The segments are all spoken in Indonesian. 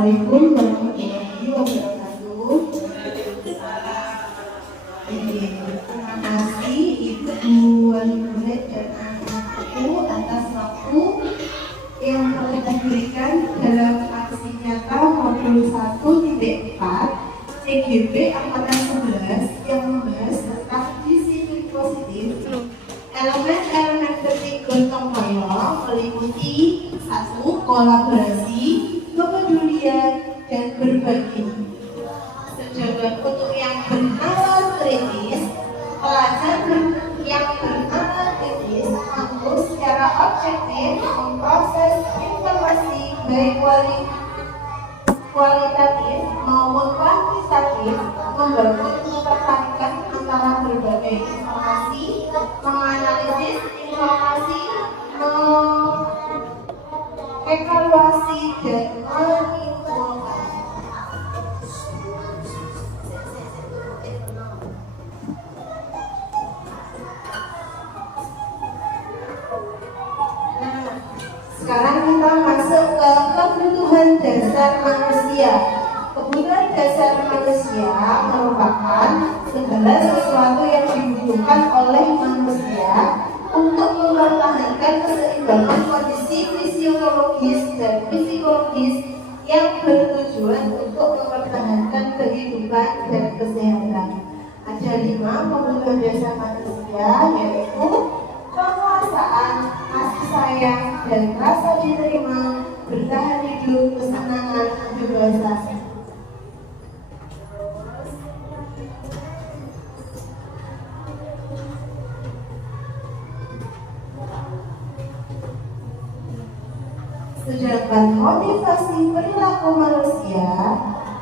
Assalamualaikum warahmatullahi wabarakatuh. Terima kasih Ibu Wali Murid dan anak-anakku atas waktu yang telah diberikan dalam aksi nyata modul 1.4 CGP angkatan 11 yang membahas tentang disiplin positif. Elemen-elemen penting gotong royong meliputi 1. Kolaborasi, kepedulian, dan berbagi. Sedangkan untuk yang bernalar kritis, pelajar yang bernalar kritis mampu secara objektif memproses informasi baik kualitatif maupun kuantitatif, membangun ketertarikan antara berbagai informasi, menganalisis informasi, evaluasi dan menyimpulkan. Nah, sekarang kita masuk ke kebutuhan dasar manusia. Kebutuhan dasar manusia merupakan segala sesuatu yang dibutuhkan oleh manusia untuk mempertahankan keseimbangan kondisi fisiologis dan psikologis yang bertujuan untuk mempertahankan kehidupan dan kesehatan. Ada 5 kebutuhan dasar manusia, yaitu penguasaan, kasih sayang, dan rasa diterima, bertahan hidup, kesenangan, kebebasan. Sedangkan motivasi perilaku manusia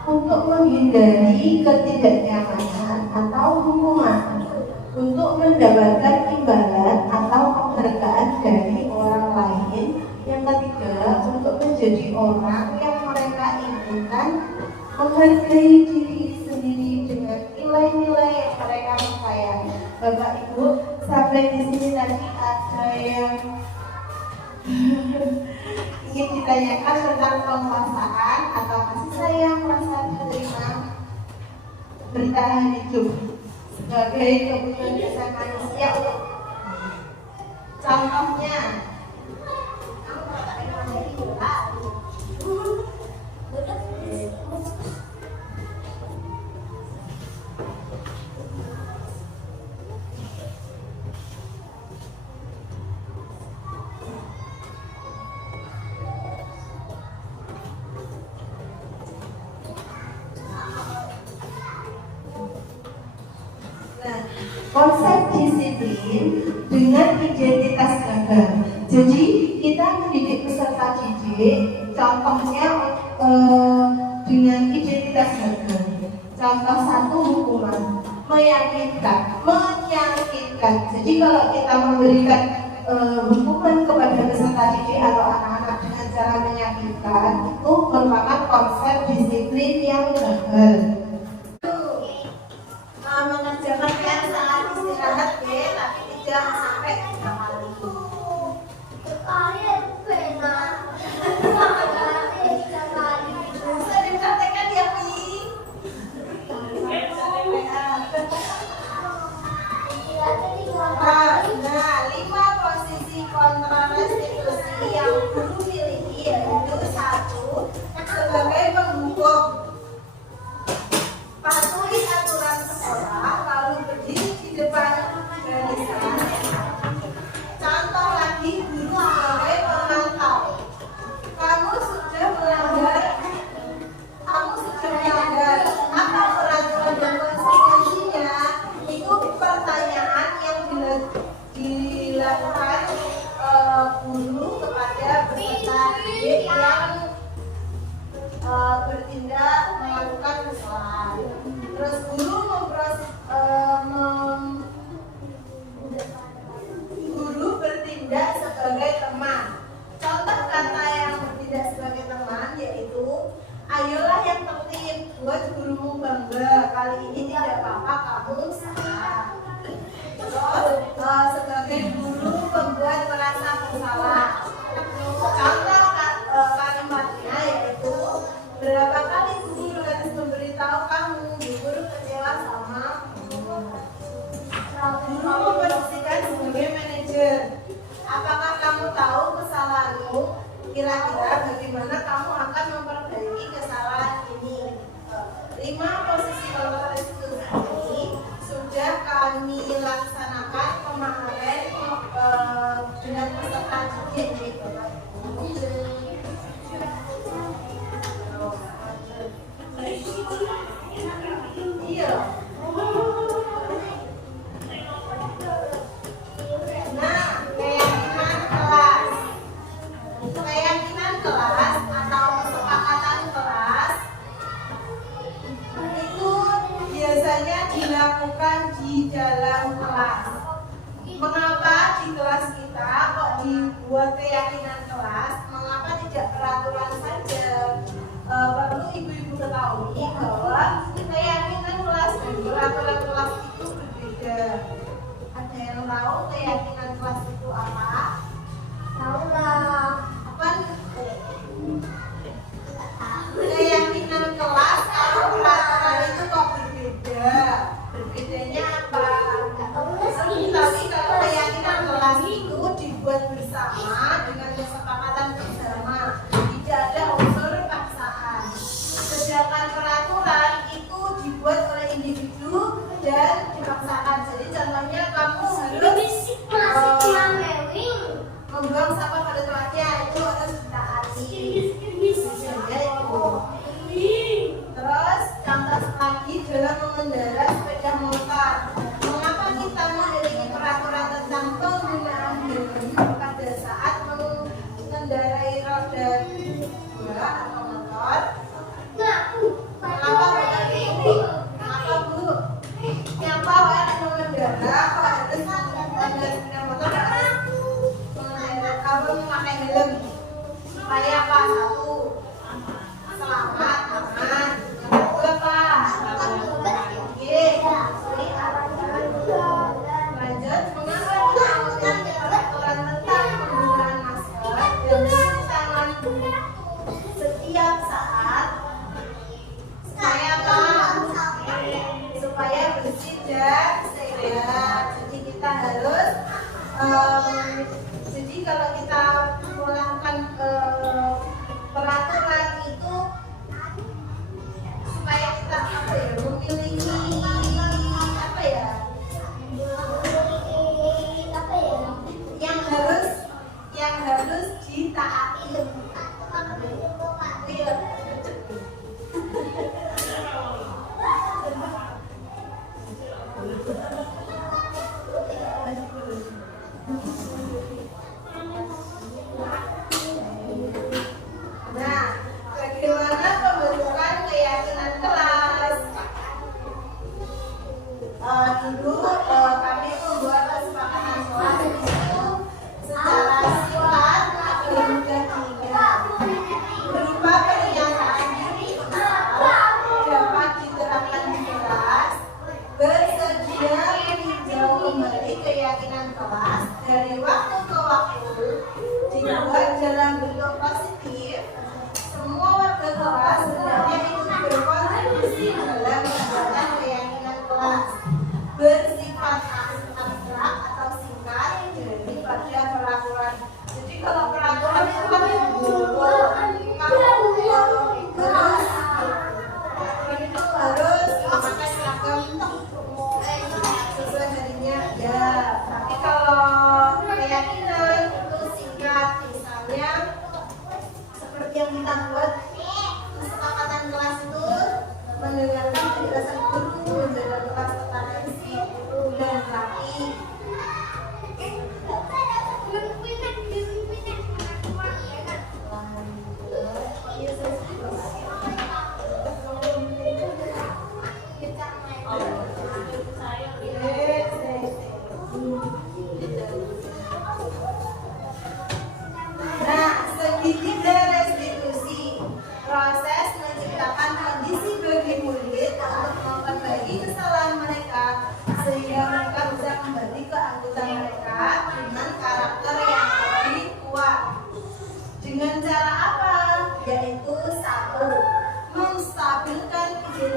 untuk menghindari ketidaknyamanan atau hukuman, untuk mendapatkan imbalan atau penghargaan dari orang lain. Yang ketiga, untuk menjadi orang yang mereka inginkan, menghargai diri sendiri dengan nilai-nilai yang mereka percayai. Bapak Ibu, sampai di sini tadi ada yang ingin ditanyakan tentang penguasaan atau kasih sayang, rasa diterima, bertahan hidup sebagai kebutuhan dasar manusia. Untuk contohnya, konsep disiplin dengan identitas gagah. Jadi kita mendidik peserta didik, contohnya dengan identitas gagah. Contoh 1, hukuman, meyakinkan. Jadi kalau kita memberikan hukuman kepada peserta didik atau anak-anak dengan cara meyakinkan, itu merupakan konsep disiplin yang gagal. Mengerjakan yang sangat istirahat ya, tapi tidak sampai 3 kali. Sering praktekkan ya, Pi. Nah, 5 posisi kontrarestitusi yang guru miliki, yaitu 1, sebagai penghukum, patuhi aturan sekolah, lalu berdiri di depan barisan. Contoh lagi, guru sebagai pemantau. Kamu sudah melanggar apa peraturan dan konsekuensinya? Itu pertanyaan yang dilakukan guru kepada peserta didik yang bertindak melakukan kesalahan. Terus guru bertindak sebagai teman. Contoh kata yang bertindak sebagai teman yaitu, ayolah yang tertib, buat gurumu bangga. Kali ini tidak apa-apa, kamu salah. Terus sebagai guru membuat merasa bersalah. Contoh kalimatnya yaitu,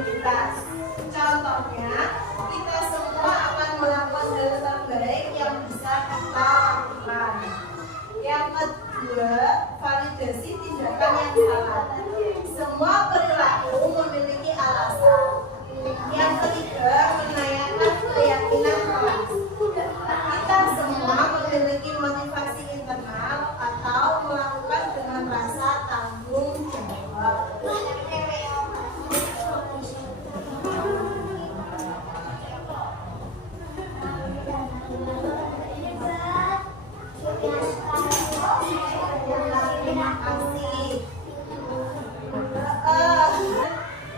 aktivitas. Contohnya, kita semua akan melakukan hal terbaik yang bisa kita lakukan. Yang kedua, validasi tindakan yang salah. Semua perilaku memiliki alasan. Yang ketiga, menanyakan keyakinan kelas. Kita semua memiliki motivasi internal atau melakukan dengan rasa tanggung jawab.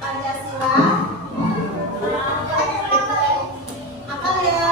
Pancasila apa ya?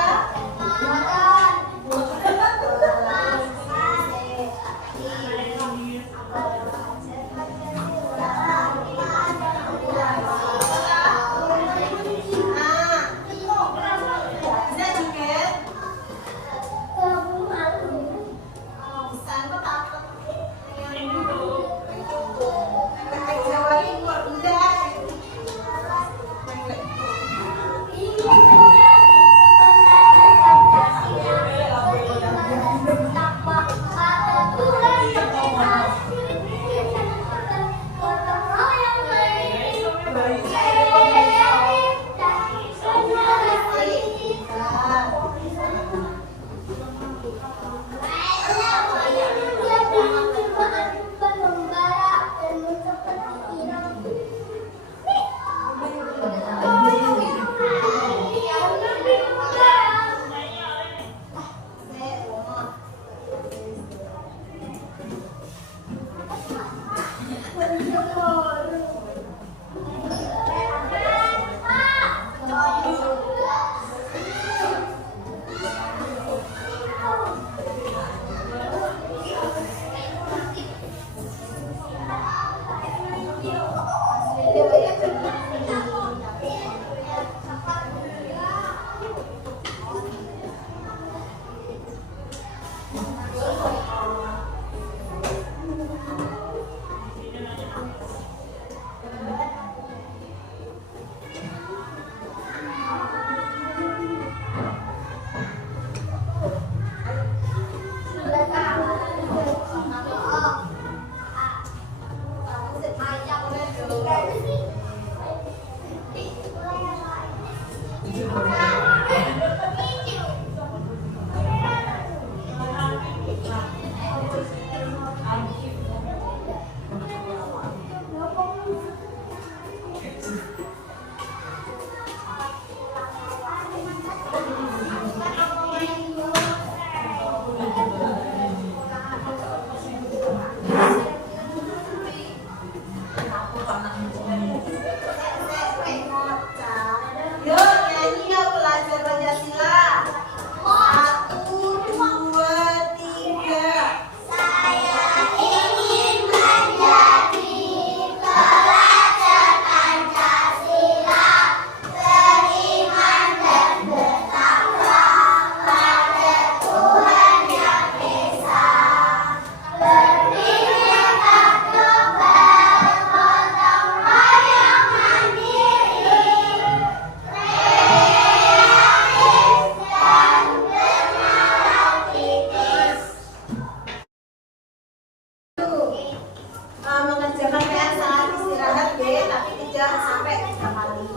Mengerjakan PR saat istirahat B, tapi tidak sampai 3 kali.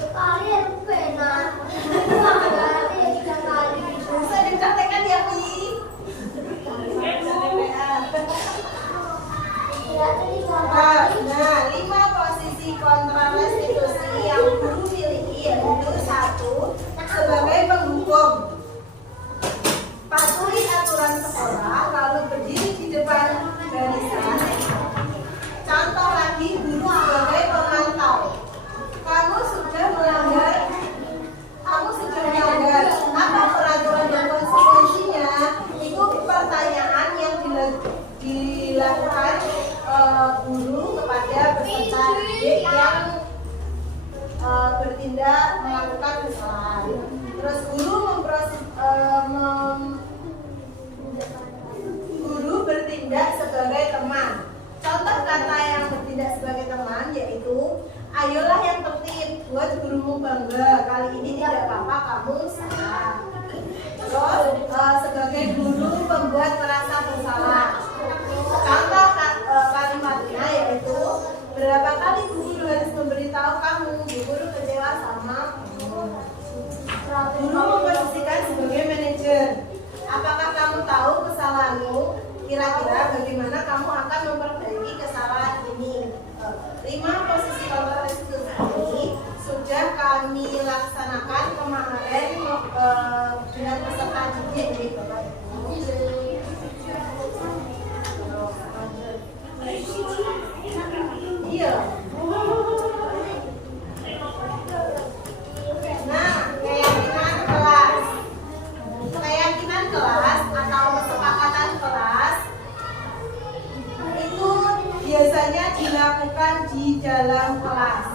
Sekali benar. Tiga kali. Bisa dipraktekkan ya, Pi? Nah, 5 posisi kontra restitusi yang guru miliki yaitu 1. Sebagai penghukum, patuhi aturan sekolah, lalu berdiri di depan barisan. Contoh lagi, guru sebagai pemantau. Kamu sudah melanggar apa peraturan dan konsekuensinya? Itu pertanyaan yang dilakukan guru kepada peserta didik yang bertindak melakukan kesalahan. Terus guru guru bertindak sebagai teman. Contoh kata yang bertindak sebagai teman yaitu itu, ayolah yang tertib, buat gurumu bangga. Kali ini tidak apa-apa kamu salah. Terus sebagai guru membuat merasa bersalah. Contoh kalimatnya yaitu, berapa kali guru harus memberitahu kamu, guru kecewa sama guru memposisikan sebagai manajer. Apakah kamu tahu kesalahanmu? Kira-kira bagaimana kamu akan memperbaiki kesalahan ini? 5 posisi kontrol restitusi ini sudah kami laksanakan kemarin dengan peserta didik di Bapak Ibu. Iya. Nah, keyakinan kelas atau kesepakatan kelas itu biasanya dilakukan di dalam kelas.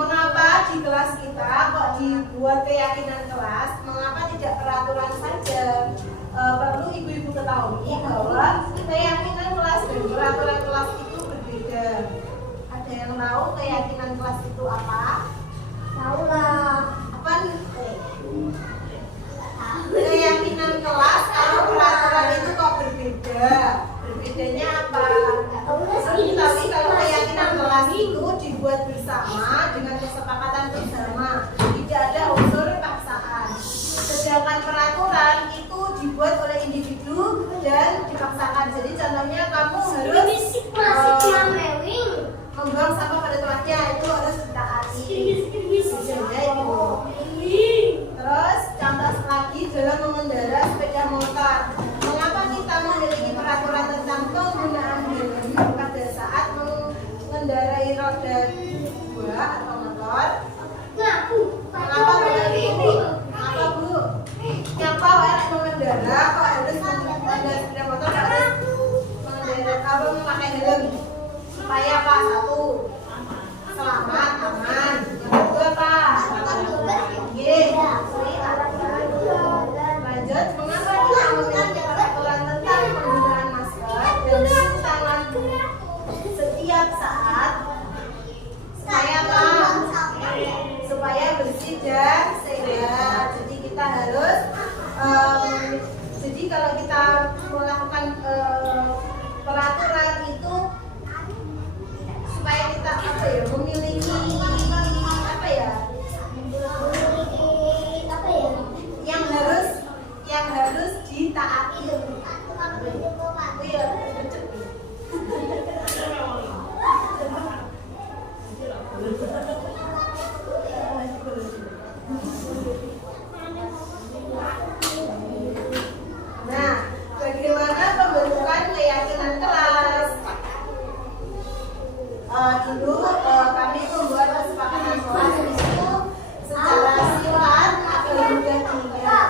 Mengapa di kelas kita kok dibuat keyakinan kelas? Mengapa tidak peraturan saja? Perlu ibu-ibu ketahui bahwa keyakinan kelas dan peraturan kelas itu berbeda. Ada yang tahu keyakinan kelas itu apa? Tahu lah. Apa nih? Keyakinan kelas kalau peraturan itu kok berbeda? Berbedanya apa? Tapi kalau keyakinan kelas itu dibuat bersama dengan kesepakatan bersama, tidak ada unsur paksaan. Sedangkan peraturan itu dibuat oleh individu dan dipaksakan. Jadi contohnya kamu harus membuang sampah pada tempatnya, itu harus ditaati. Terus contoh lagi dalam mengendarai sepeda motor. Mengapa kita memiliki peraturan tentang penggunaan helm pada saat mengendarai roda 2 atau motor? Mengapa memiliki ini? Mengapa Bu? Siapa yang mengendara kok harus mengendarai sepeda motor harus memakai helm? Supaya apa? 1, selamat, aman. Yang kedua apa? Lanjut, mengapa kita memiliki peraturan tentang penggunaan masker dan cuci tangan setiap saat? Supaya apa? Supaya bersih dan sehat. Jadi kita harus jadi kalau kita melakukan peraturan itu supaya kita memiliki yang harus ditaati. Nah, bagaimana pembentukan keyakinan kelas? Dulu kami membuat kesepakatan kelas itu secara singkat agar mudah diingat.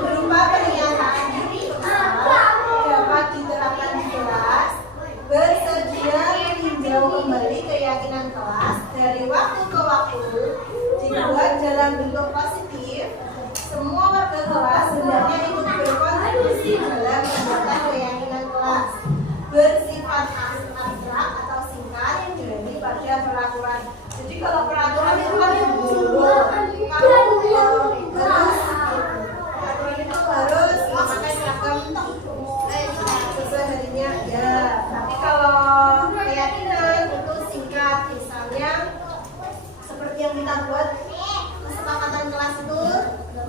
Berupa pernyataan diri dapat diterapkan di kelas, bersedia meninjau kembali keyakinan kelas dari waktu ke waktu, dibuat dalam bentuk positif. Semua warga kelas hendaknya ikut berkontribusi dalam pembuatan keyakinan kelas, bersifat abstrak atau singkat yang diganti pada peraturan. Jadi kalau peraturan itu kan harus memakai seragam sesuai harinya ya. Tapi kalau keyakinan itu singkat, misalnya seperti yang kita buat kesepakatan kelas itu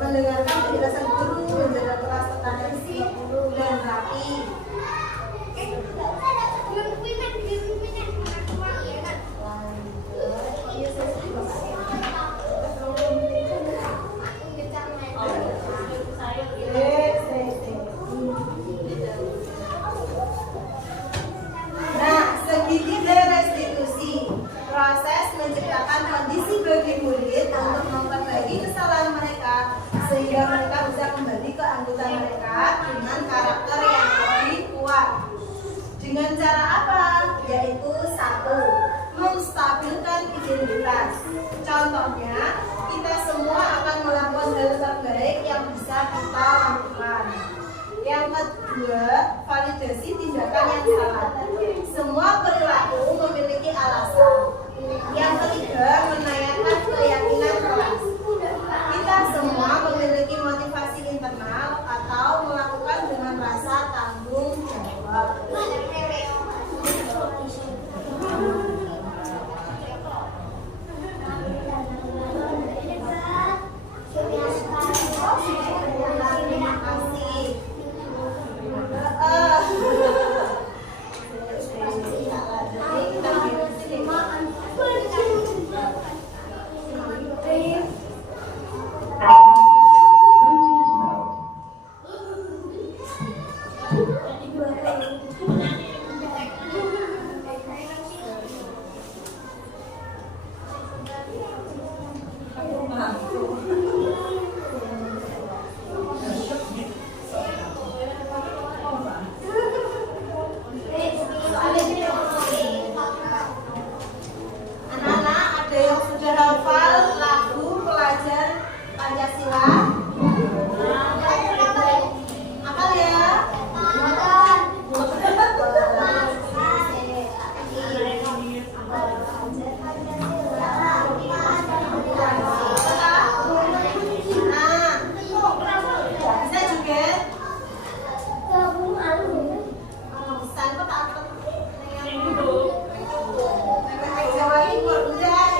mendengarkan penjelasan guru, menjaga kelas tetap bersih dan rapi. Nah, segitiga restitusi, proses menciptakan kondisi bagi murid untuk memperbaiki kesalahan mereka sehingga mereka bisa kembali ke anggota mereka dengan karakter yang lebih kuat. Dengan cara apa? Yaitu 1, menstabilkan identitas. Contohnya, kita semua akan melakukan hal terbaik yang bisa kita lakukan. Yang kedua, validasi tindakan yang salah. Semua perilaku memiliki alasan. Anak-anak, ada yang sudah hafal lagu pelajar Pancasila? Hafal ya? Bisa juga? Bisa kok takut. Jawa Timur udah.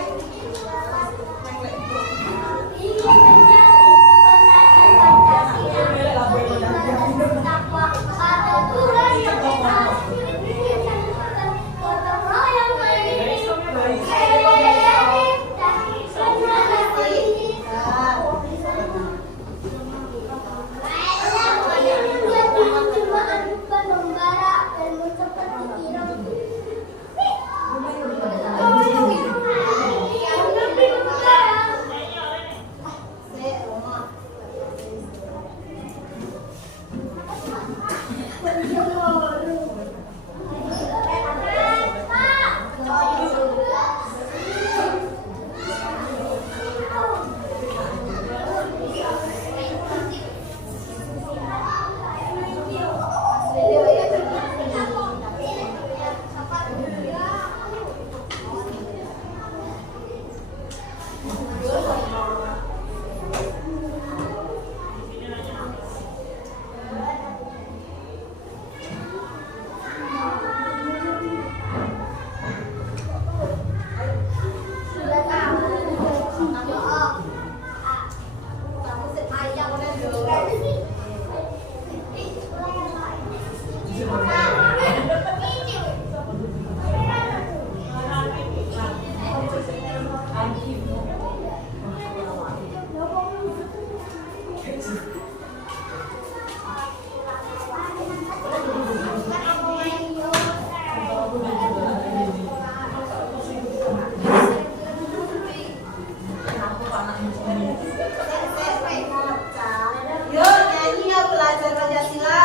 Yuk nyanyi ya pelajar Pancasila.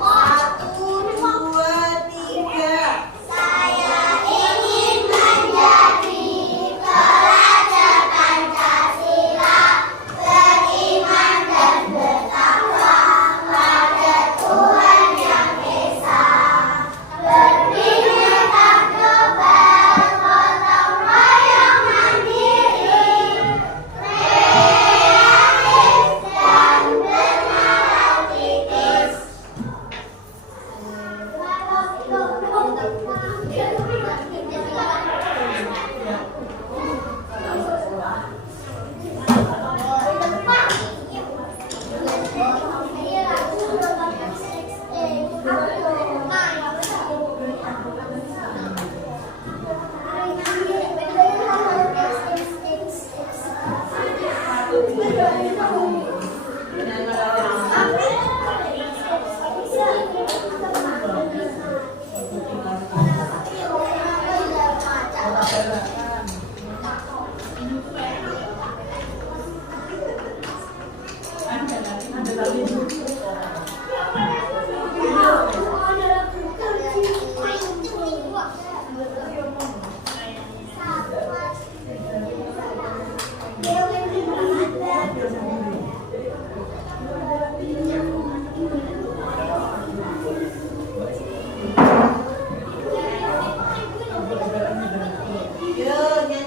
1, 2, 3. Yuk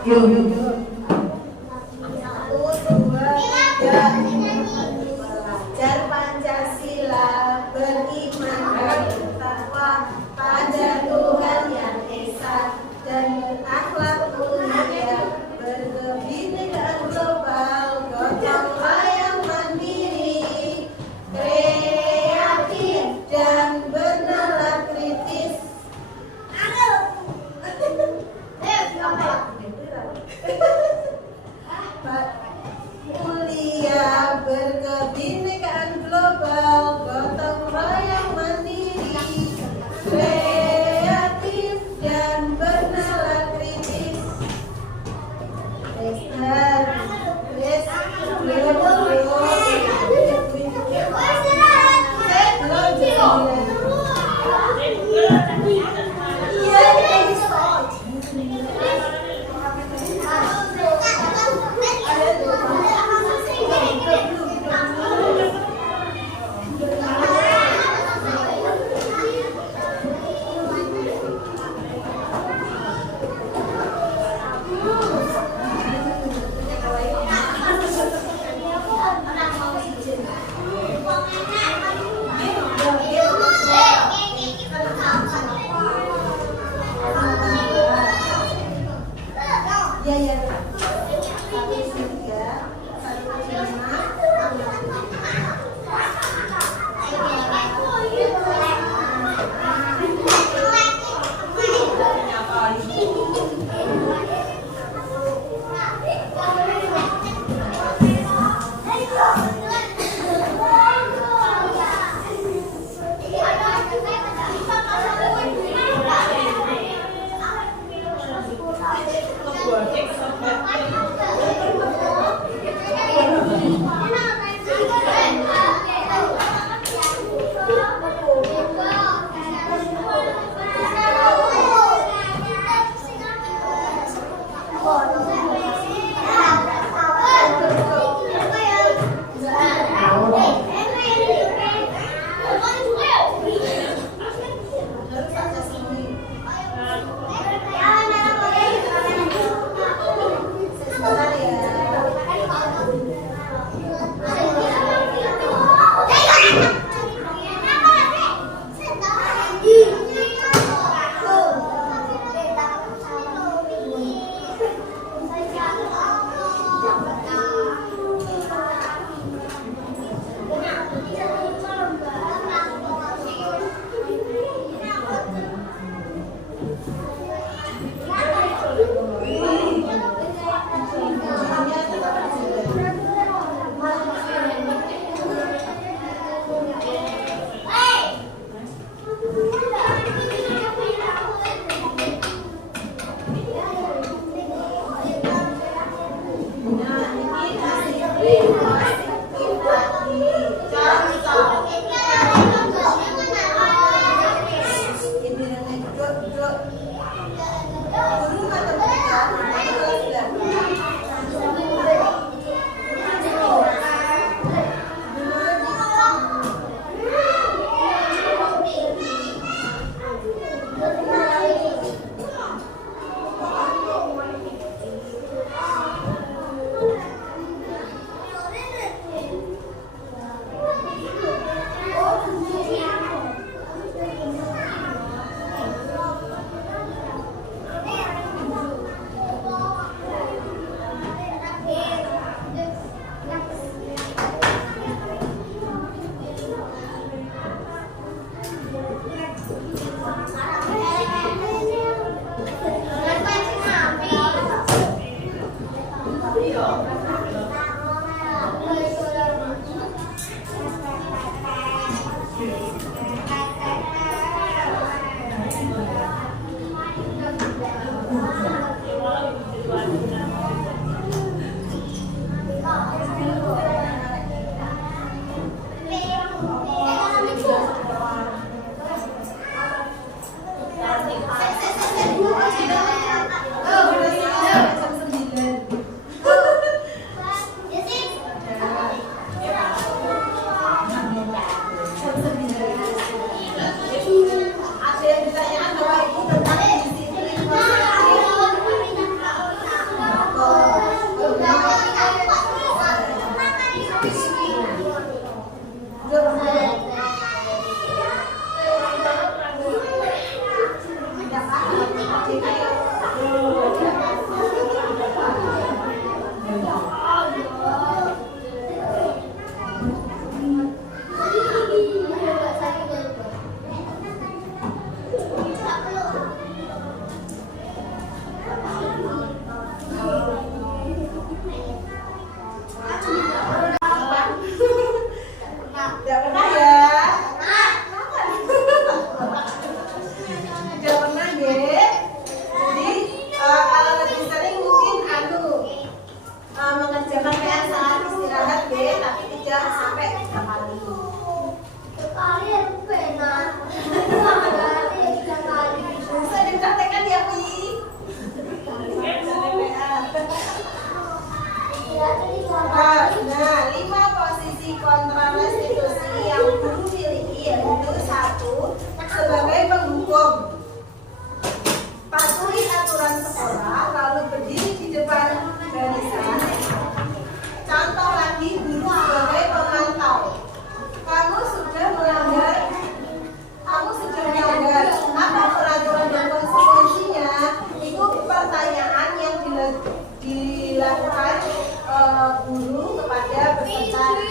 Yuk, yuk, yuk. 1, 2, 3. Belajar Pancasila, beriman dan bertakwa pada Tuhan yang Esa dan berakhlak mulia, berkebinekaan global, gotong royong mandiri, kreatif dan bernalar kritis. Mulia, berkebinekaan global, gotong royong mandiri, kreatif dan bernalar kritis.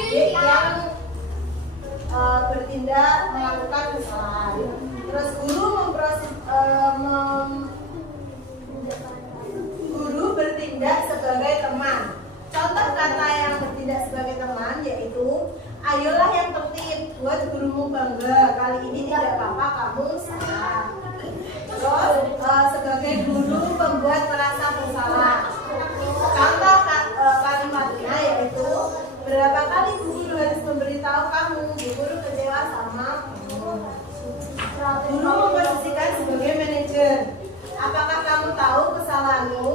didik yang bertindak melakukan kesalahan. Terus guru bertindak sebagai teman. Contoh kata yang bertindak sebagai teman yaitu ayolah yang tertib, buat gurumu bangga. Kali ini tidak apa-apa, kamu salah. Terus sebagai guru membuat merasa bersalah. Contoh kalimatnya yaitu berapa kali guru harus memberitahu kamu, guru kecewa sama guru memposisikan sebagai manajer. Apakah kamu tahu kesalahanmu?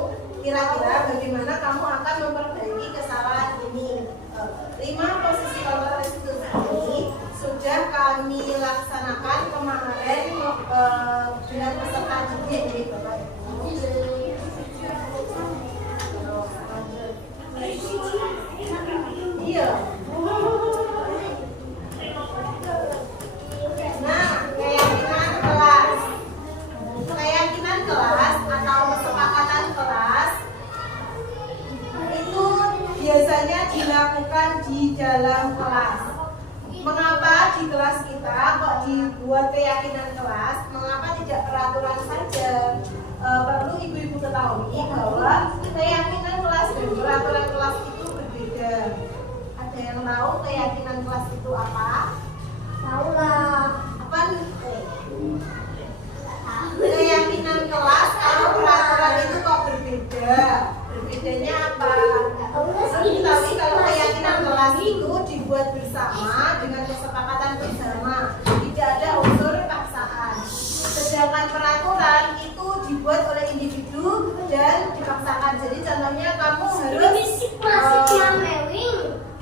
Kira-kira bagaimana kamu akan memperbaiki kesalahan ini? 5 posisi kontrol restitusi ini sudah kami laksanakan kemarin dengan peserta didik nih Bapak Ibu. Iya. Nah, keyakinan kelas atau kesepakatan kelas itu biasanya dilakukan di dalam kelas. Mengapa di kelas kita kok dibuat keyakinan kelas? Mengapa tidak peraturan saja? Perlu ibu-ibu ketahui bahwa keyakinan kelas dan peraturan kelas itu berbeda. Ada yang tahu keyakinan kelas itu apa? Tahu lah. Apa nih? Keyakinan kelas kalau peraturan itu kok berbeda? Berbedanya apa? Tapi kalau keyakinan kelas itu dibuat bersama dengan kesepakatan bersama, tidak ada unsur paksaan. Sedangkan peraturan itu dibuat oleh individu dan dipaksakan. Jadi contohnya kamu harus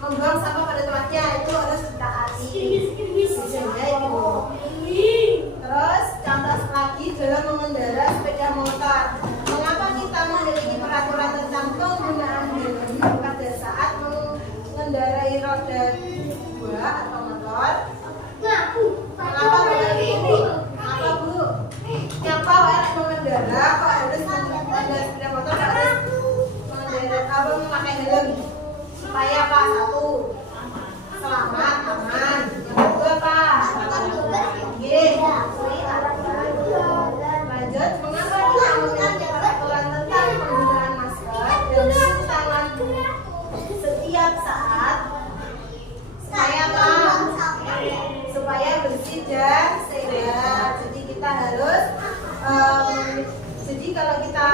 membuang sampah pada tempatnya, itu harus ditaati. Misalnya itu. Terus contoh lagi dalam mengendarai sepeda motor. Mengapa kita memiliki peraturan tentang penggunaan helm pada saat mengendarai roda 2 atau motor? Mengapa begitu ini? Apa Bu? Siapa yang mengendara kok harus mengendarai sepeda motor harus memakai helm? Supaya apa? 1, selamat, aman. Yang kedua apa? Lanjut, mengapa kita memiliki peraturan tentang penggunaan masker dan cuci tangan setiap saat? Supaya apa? Supaya bersih dan sehat. Jadi kita harus jadi kalau kita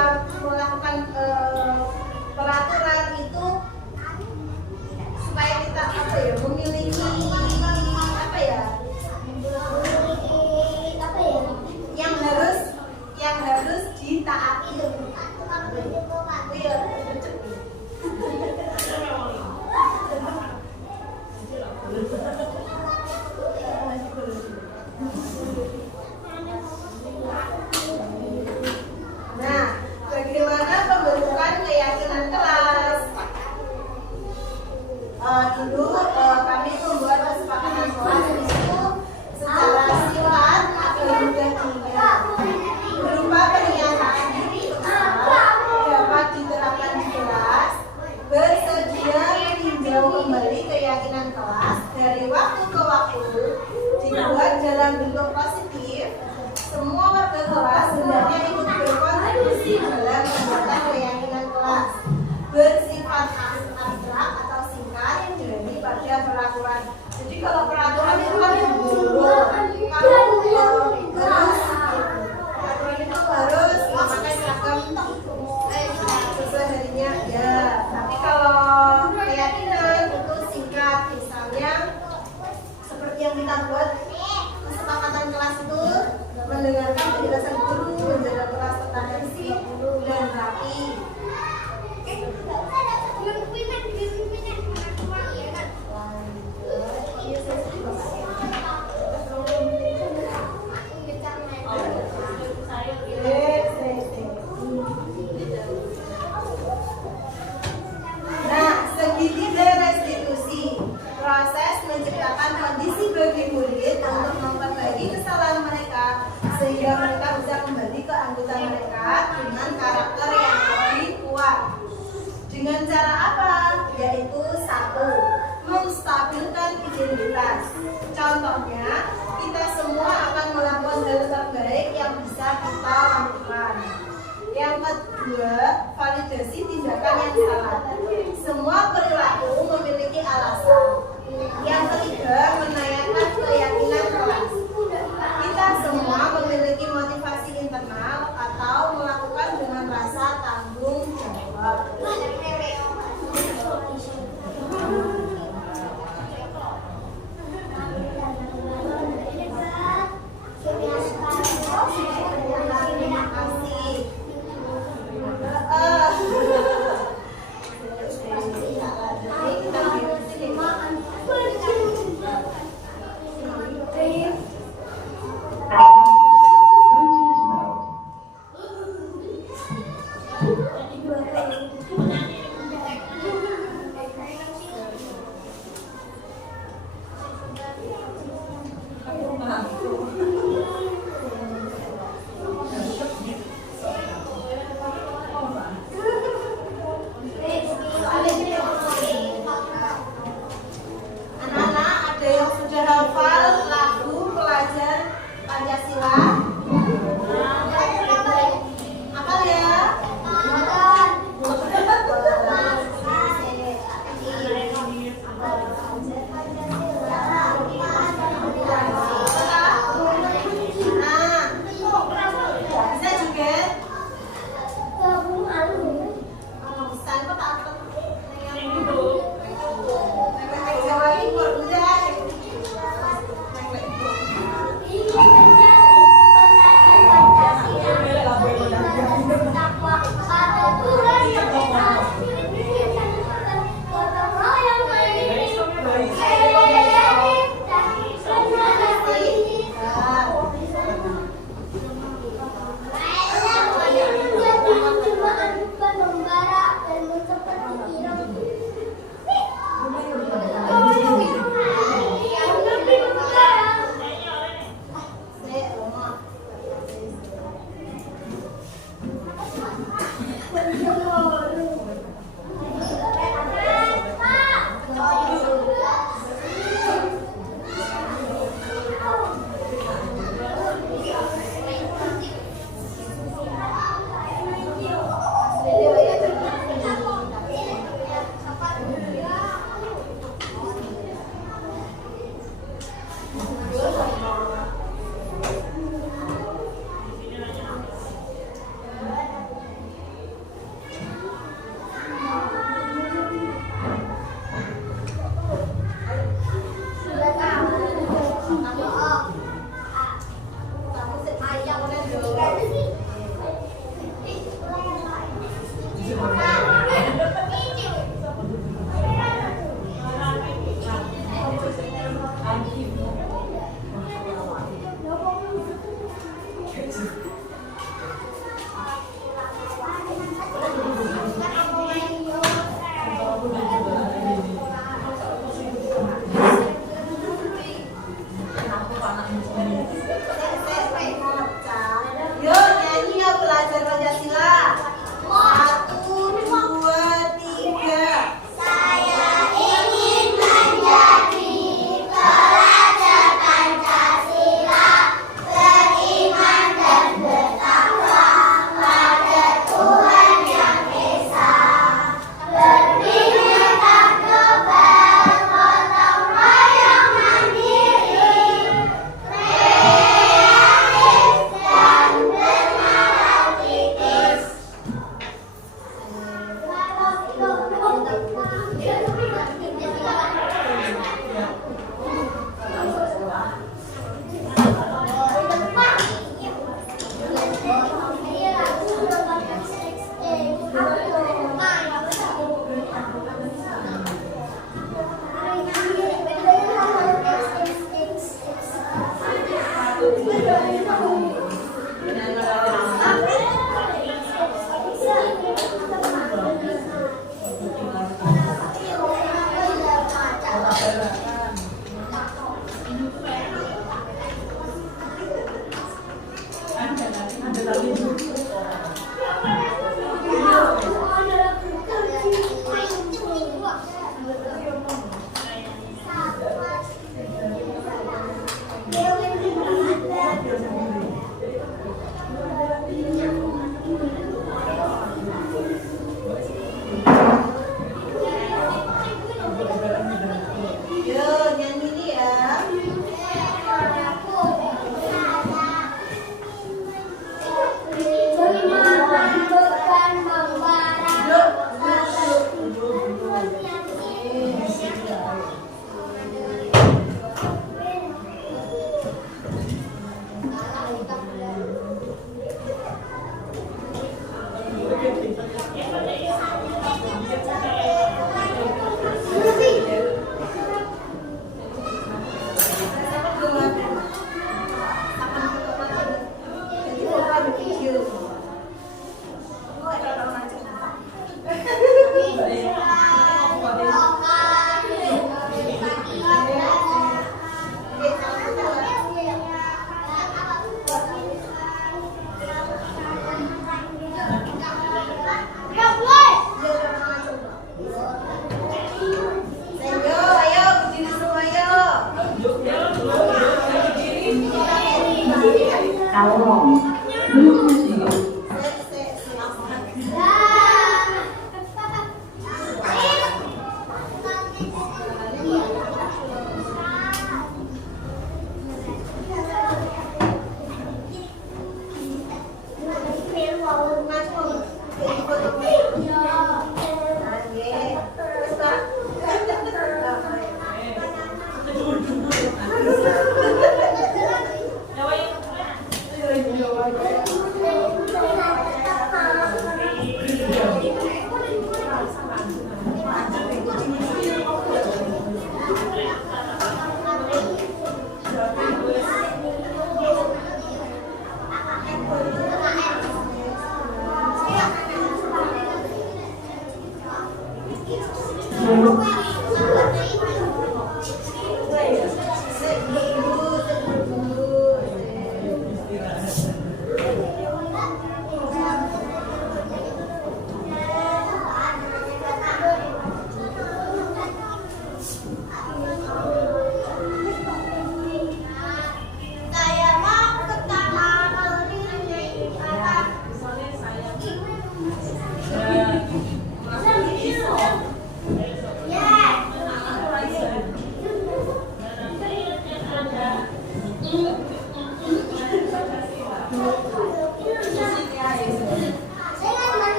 melakukan peraturan itu supaya kita memiliki yang harus ditaati. Nah, bagaimana pembentukan keyakinan kelas? Dulu kami membuat kesepakatan kelas itu secara singkat atau mudah diingat berupa pernyataan diri dapat diterapkan di kelas, bersedia meninjau kembali keyakinan kelas dari waktu ke waktu, dibuat dalam bentuk positif. Semua warga kelas hendaknya ikut berkontribusi dalam pembuatan keyakinan kelas, bersifat abstrak atau singkat daripada peraturan. Jadi kalau peraturan itu kan harus memakai seragam sesuai harinya ya. Tapi kalau keyakinan itu singkat, misalnya seperti yang kita buat kesepakatan kelas itu mendengarkan penjelasan guru, menjaga kelas tetap bersih dan rapi. Nah, segitiga restitusi, proses menciptakan kondisi bagi murid untuk memperbaiki kesalahan mereka sehingga mereka bisa kembali ke anggota mereka dengan karakter yang lebih kedua, validasi tindakan yang salah. Semua perilaku memiliki alasan. Yang ketiga, menanyakan keyakinan kelas. Kita semua memiliki motivasi internal atau melakukan dengan rasa tanggung jawab. Anak-anak, ada yang sudah hafal lagu pelajar Pancasila? Hafal ya? Bisa juga? Bisa kok tak Jawa Timur udah.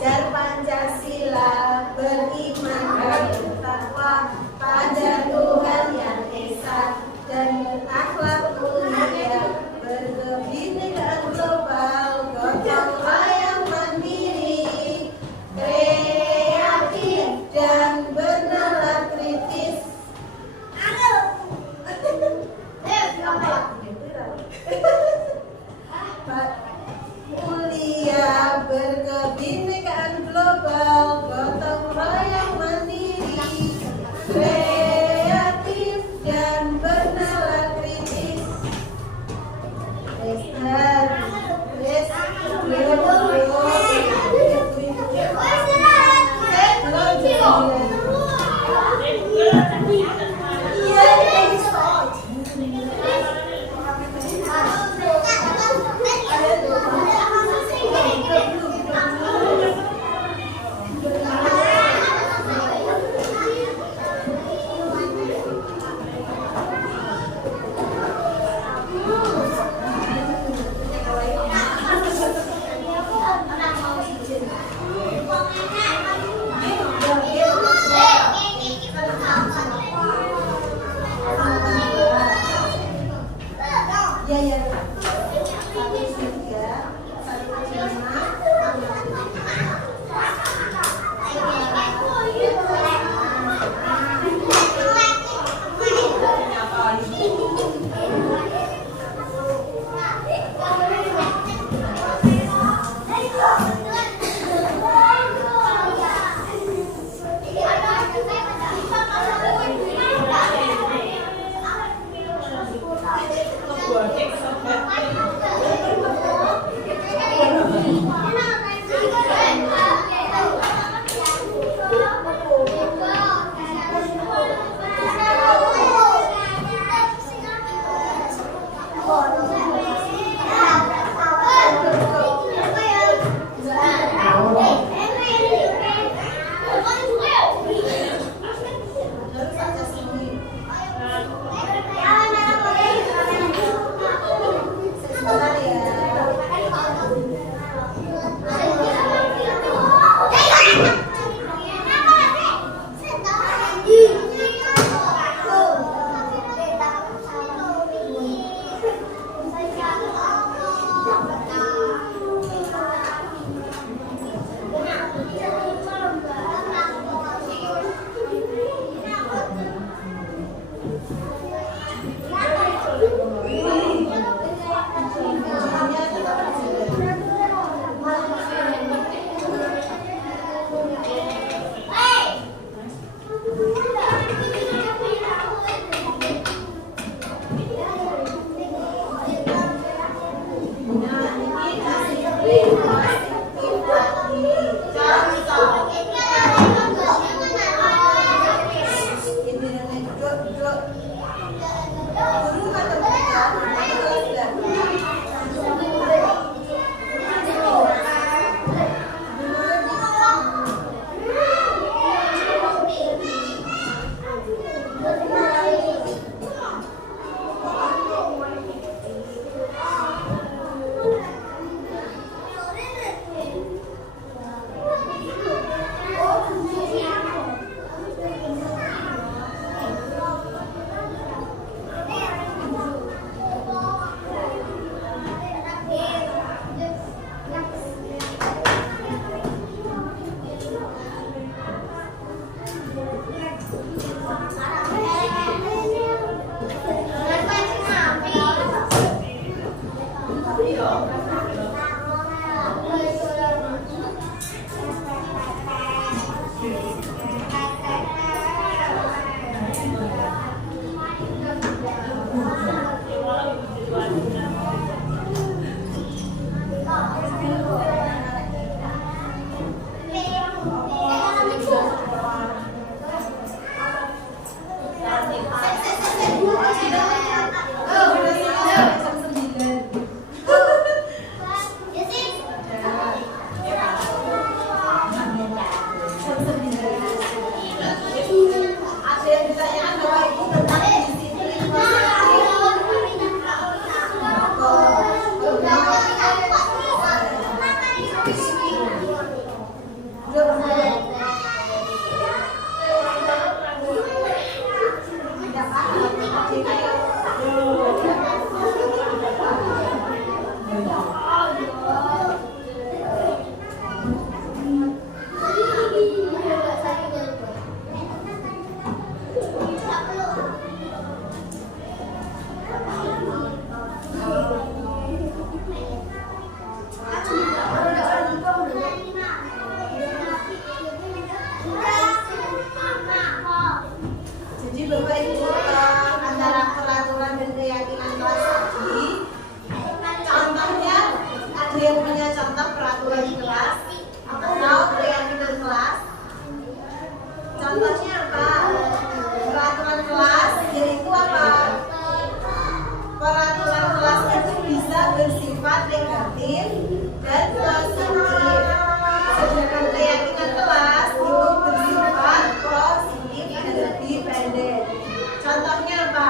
Belajar Pancasila, beriman dan bertakwa pada Tuhan yang Esa dan berakhlak mulia, berkebinekaan global, gotong royong mandiri, kreatif dan bernalar kritis. Mulia, berkebinekaan global, gotong royong mandiri, kreatif dan bernalar kritis. Bapak Ibu, antara peraturan dan keyakinan kelas tadi, contohnya ada yang punya contoh peraturan kelas atau keyakinan kelas? Contohnya apa? Peraturan kelas yaitu apa? Peraturan kelas itu bisa bersifat negatif dan positif. Sedangkan keyakinan kelas itu bersifat positif dan lebih pendek. Contohnya apa?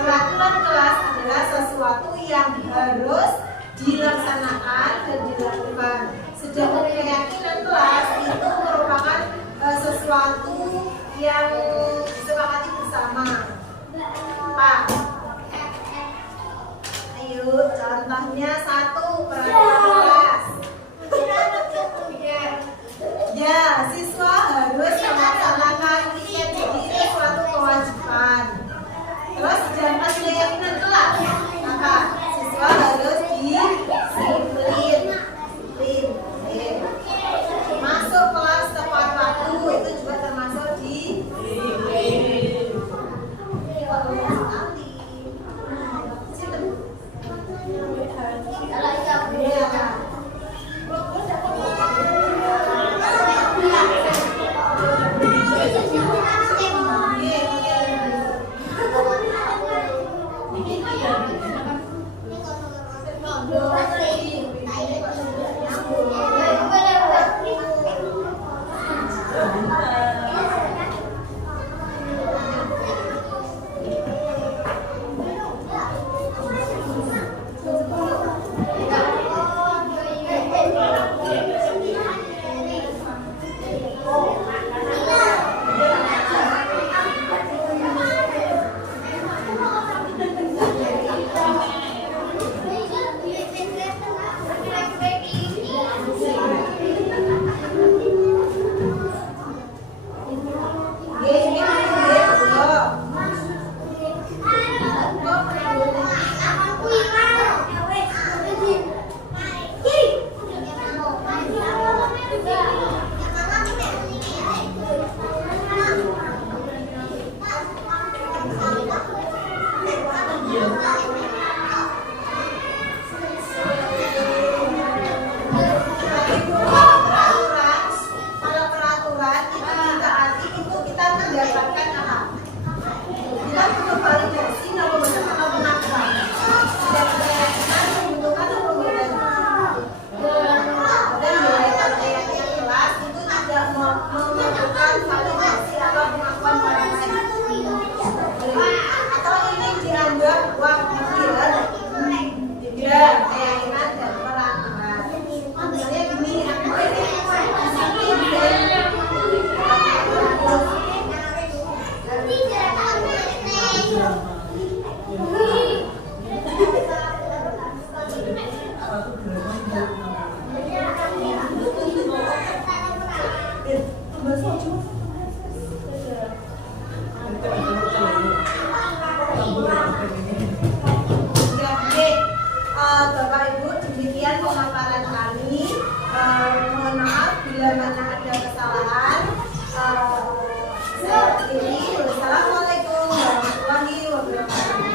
Peraturan kelas adalah sesuatu yang harus dilaksanakan dan dilakukan. Sedangkan keyakinan kelas itu merupakan sesuatu yang disepakati bersama. Pak, ayo contohnya satu peraturan kelas. Ya, siswa harus melaksanakan tiket, jadi itu suatu kewajiban. Terus sedangkan keyakinan kelas apa? Siswa harus disiplin. Masuk kelas tepat waktu itu juga termasuk disiplin. Bapak Ibu, demikian pemaparan kami. Mohon maaf bila mana ada kesalahan. Saya akhiri. Wassalamualaikum warahmatullahi wabarakatuh.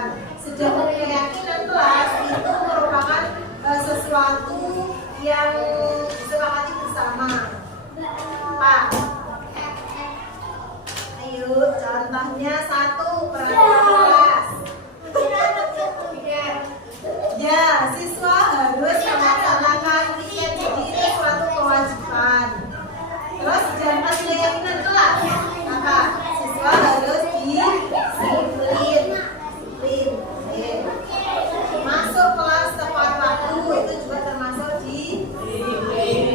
kewajiban. Sedangkan keyakinan kelas itu merupakan sesuatu yang disepakati bersama. Pak, ayo contohnya 1 peraturan kelas. Ya, siswa harus melaksanakan tiket, jadi itu suatu kewajiban. Terus sedangkan keyakinan kelas, maka siswa harus disiplin. Masuk kelas tepat waktu itu juga termasuk disiplin.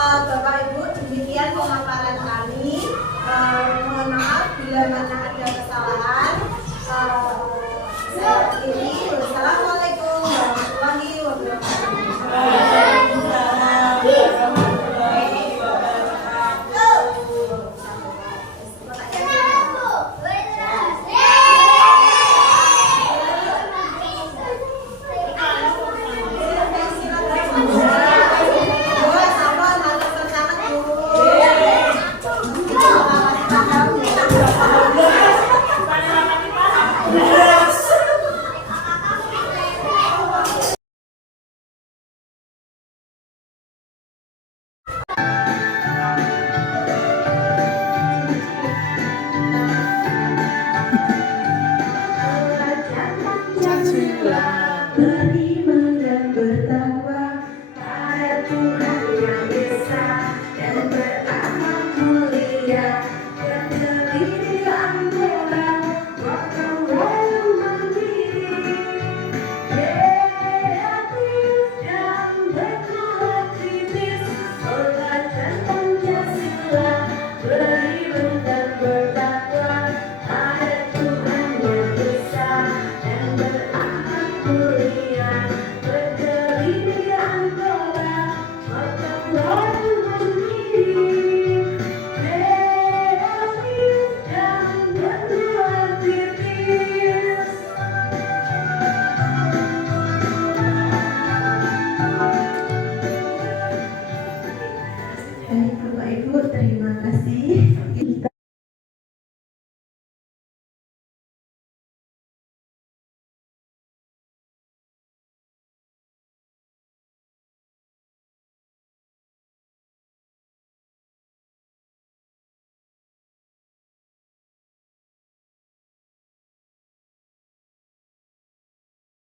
Bapak Ibu, demikian pemaparan kami. Mohon maaf bila mana